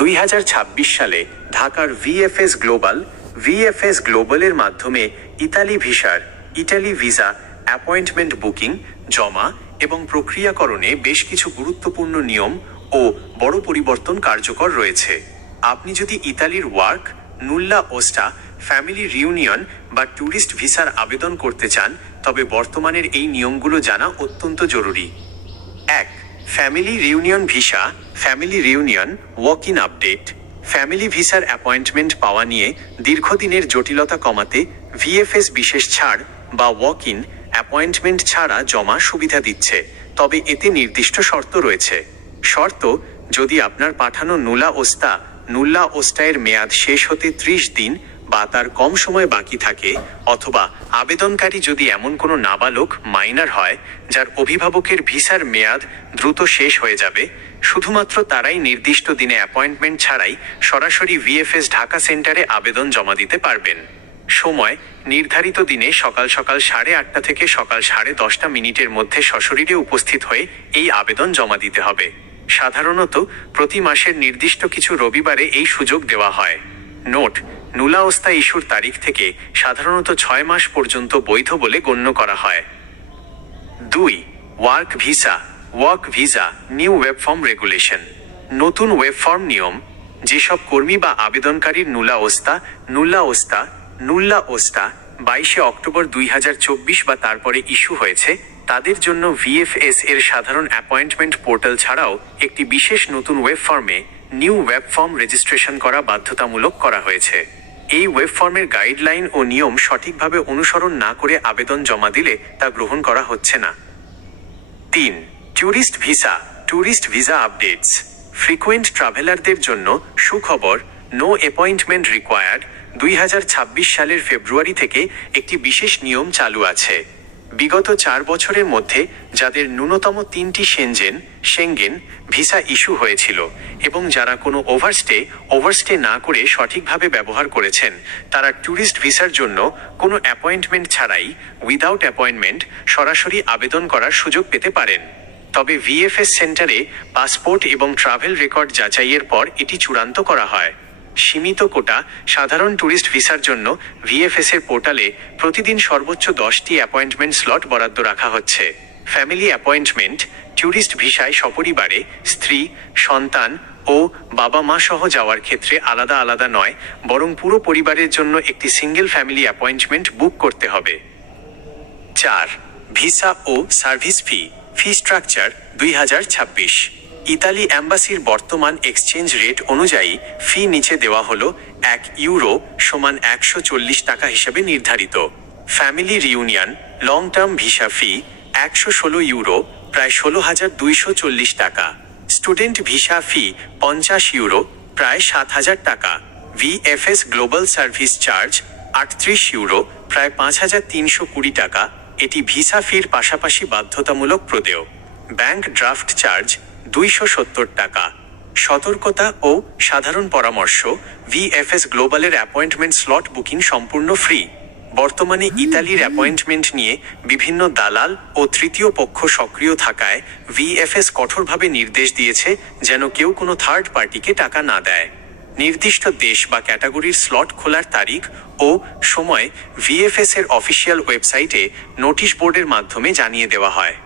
2026 সালে ঢাকার ভিএফএস গ্লোবালের মাধ্যমে ইটালি ভিসা অ্যাপয়েন্টমেন্ট বুকিং, জমা এবং প্রক্রিয়াকরণে বেশ কিছু গুরুত্বপূর্ণ নিয়ম ও বড় পরিবর্তন কার্যকর রয়েছে। আপনি যদি ইতালির ওয়ার্ক, নুল্লা ওস্টা, ফ্যামিলি রিউনিয়ন বা ট্যুরিস্ট ভিসার আবেদন করতে চান, তবে বর্তমানের এই নিয়মগুলো জানা অত্যন্ত জরুরি। 1. Family reunion walk in update. Family ভিসার অ্যাপয়েন্টমেন্ট পাওয়া নিয়ে দীর্ঘদিনের জটিলতা কমাতে ভিএফএস বিশেষ ছাড় বা ওয়াক ইন অ্যাপয়েন্টমেন্ট ছাড়া জমা সুবিধা দিচ্ছে, তবে এতে নির্দিষ্ট শর্ত রয়েছে। যদি আপনার পাঠানো নুল্লা ওস্টায়ের মেয়াদ শেষ হতে 30 দিন বা তার কম সময় বাকি থাকে, অথবা আবেদনকারী যদি এমন কোনো নাবালক মাইনর হয় যার অভিভাবকের ভিসার মেয়াদ দ্রুত শেষ হয়ে যাবে, শুধুমাত্র তারাই নির্দিষ্ট দিনে অ্যাপয়েন্টমেন্ট ছাড়াই সরাসরি ভিএফএস ঢাকা সেন্টারে আবেদন জমা দিতে পারবেন। সময়: নির্ধারিত দিনে সকাল 8:30 থেকে সকাল 10:30 মধ্যে সশরীরে উপস্থিত হয়ে এই আবেদন জমা দিতে হবে। সাধারণত প্রতি মাসের নির্দিষ্ট কিছু রবিবারে এই সুযোগ দেওয়া হয়। নোট: নুল্লা ওস্তা ইস্যুর তারিখ থেকে সাধারণত 6 মাস পর্যন্ত বৈধ বলে গণ্য করা হয়। 2. Work visa new web form regulation. নতুন ওয়েব ফর্ম নিয়ম: যেসব কর্মী বা আবেদনকারীর নুল্লা ওস্তা 22 অক্টোবর 2024 বা তারপরে ইস্যু হয়েছে, তাদের জন্য ভিএফএস এর সাধারণ অ্যাপয়েন্টমেন্ট পোর্টাল ছাড়াও একটি বিশেষ নতুন ওয়েব ফর্মে নিউ ওয়েব ফর্ম রেজিস্ট্রেশন করা বাধ্যতামূলক করা হয়েছে। এই ওয়েব ফর্মের গাইডলাইন ও নিয়ম সঠিকভাবে অনুসরণ না করে আবেদন জমা দিলে তা গ্রহণ করা হচ্ছে না। 3. Tourist visa updates. ফ্রিকোয়েন্ট ট্রাভেলারদের জন্য সুখবর: নো অ্যাপয়েন্টমেন্ট রিকোয়ার্ড। 2026 সালের ফেব্রুয়ারি থেকে একটি বিশেষ নিয়ম চালু আছে। বিগত 4 বছরের মধ্যে যাদের ন্যূনতম 3টি সেঙ্গেন ভিসা ইস্যু হয়েছিল এবং যারা কোনো ওভারস্টে না করে সঠিকভাবে ব্যবহার করেছেন, তারা ট্যুরিস্ট ভিসার জন্য কোনো অ্যাপয়েন্টমেন্ট ছাড়াই উইদাউট অ্যাপয়েন্টমেন্ট সরাসরি আবেদন করার সুযোগ পেতে পারেন। তবে ভিএফএস সেন্টারে পাসপোর্ট এবং ট্রাভেল রেকর্ড যাচাইয়ের পর এটি চূড়ান্ত করা হয়। সীমিত কোটা: সাধারণ ট্যুরিস্ট ভিসার জন্য ভিএফএস এর পোর্টালে প্রতিদিন সর্বোচ্চ 10টি অ্যাপয়েন্টমেন্ট স্লট বরাদ্দ রাখা হচ্ছে। ফ্যামিলি অ্যাপয়েন্টমেন্ট: ট্যুরিস্ট ভিসায় সপরিবারে স্ত্রী, সন্তান ও বাবা-মা সহ যাওয়ার ক্ষেত্রে আলাদা নয়, বরং পুরো পরিবারের জন্য একটি সিঙ্গেল ফ্যামিলি অ্যাপয়েন্টমেন্ট বুক করতে হবে। 4. ভিসা ও সার্ভিস ফি স্ট্রাকচার 2026। ইতালি অ্যাম্বাসির বর্তমান এক্সচেঞ্জ রেট অনুযায়ী ফি নিচে দেওয়া হলো €1 সমান 140 টাকা হিসেবে নির্ধারিত। Family reunion long term visa ফি €116 প্রায় 16,240 টাকা। স্টুডেন্ট ভিসা ফি €50 প্রায় 7,000 টাকা। ভিএফএস গ্লোবাল সার্ভিস চার্জ €38 প্রায় 5,320 টাকা। এটি ভিসা ফির পাশাপাশি বাধ্যতামূলক প্রদেয়। ব্যাংক ড্রাফট চার্জ €270 টাকা। সতর্কতা ও সাধারণ পরামর্শ: ভিএফএস গ্লোবালের অ্যাপয়েন্টমেন্ট স্লট বুকিং সম্পূর্ণ ফ্রি। বর্তমানে ইতালির অ্যাপয়েন্টমেন্ট নিয়ে বিভিন্ন দালাল ও তৃতীয় পক্ষ সক্রিয় থাকায় ভিএফএস কঠোরভাবে নির্দেশ দিয়েছে যেন কেউ কোনো থার্ড পার্টিকে টাকা না দেয়। নির্দিষ্ট দেশ বা ক্যাটাগরির স্লট খোলার তারিখ ও সময় ভিএফএস এর অফিসিয়াল ওয়েবসাইটে নোটিশ বোর্ডের মাধ্যমে জানিয়ে দেওয়া হয়।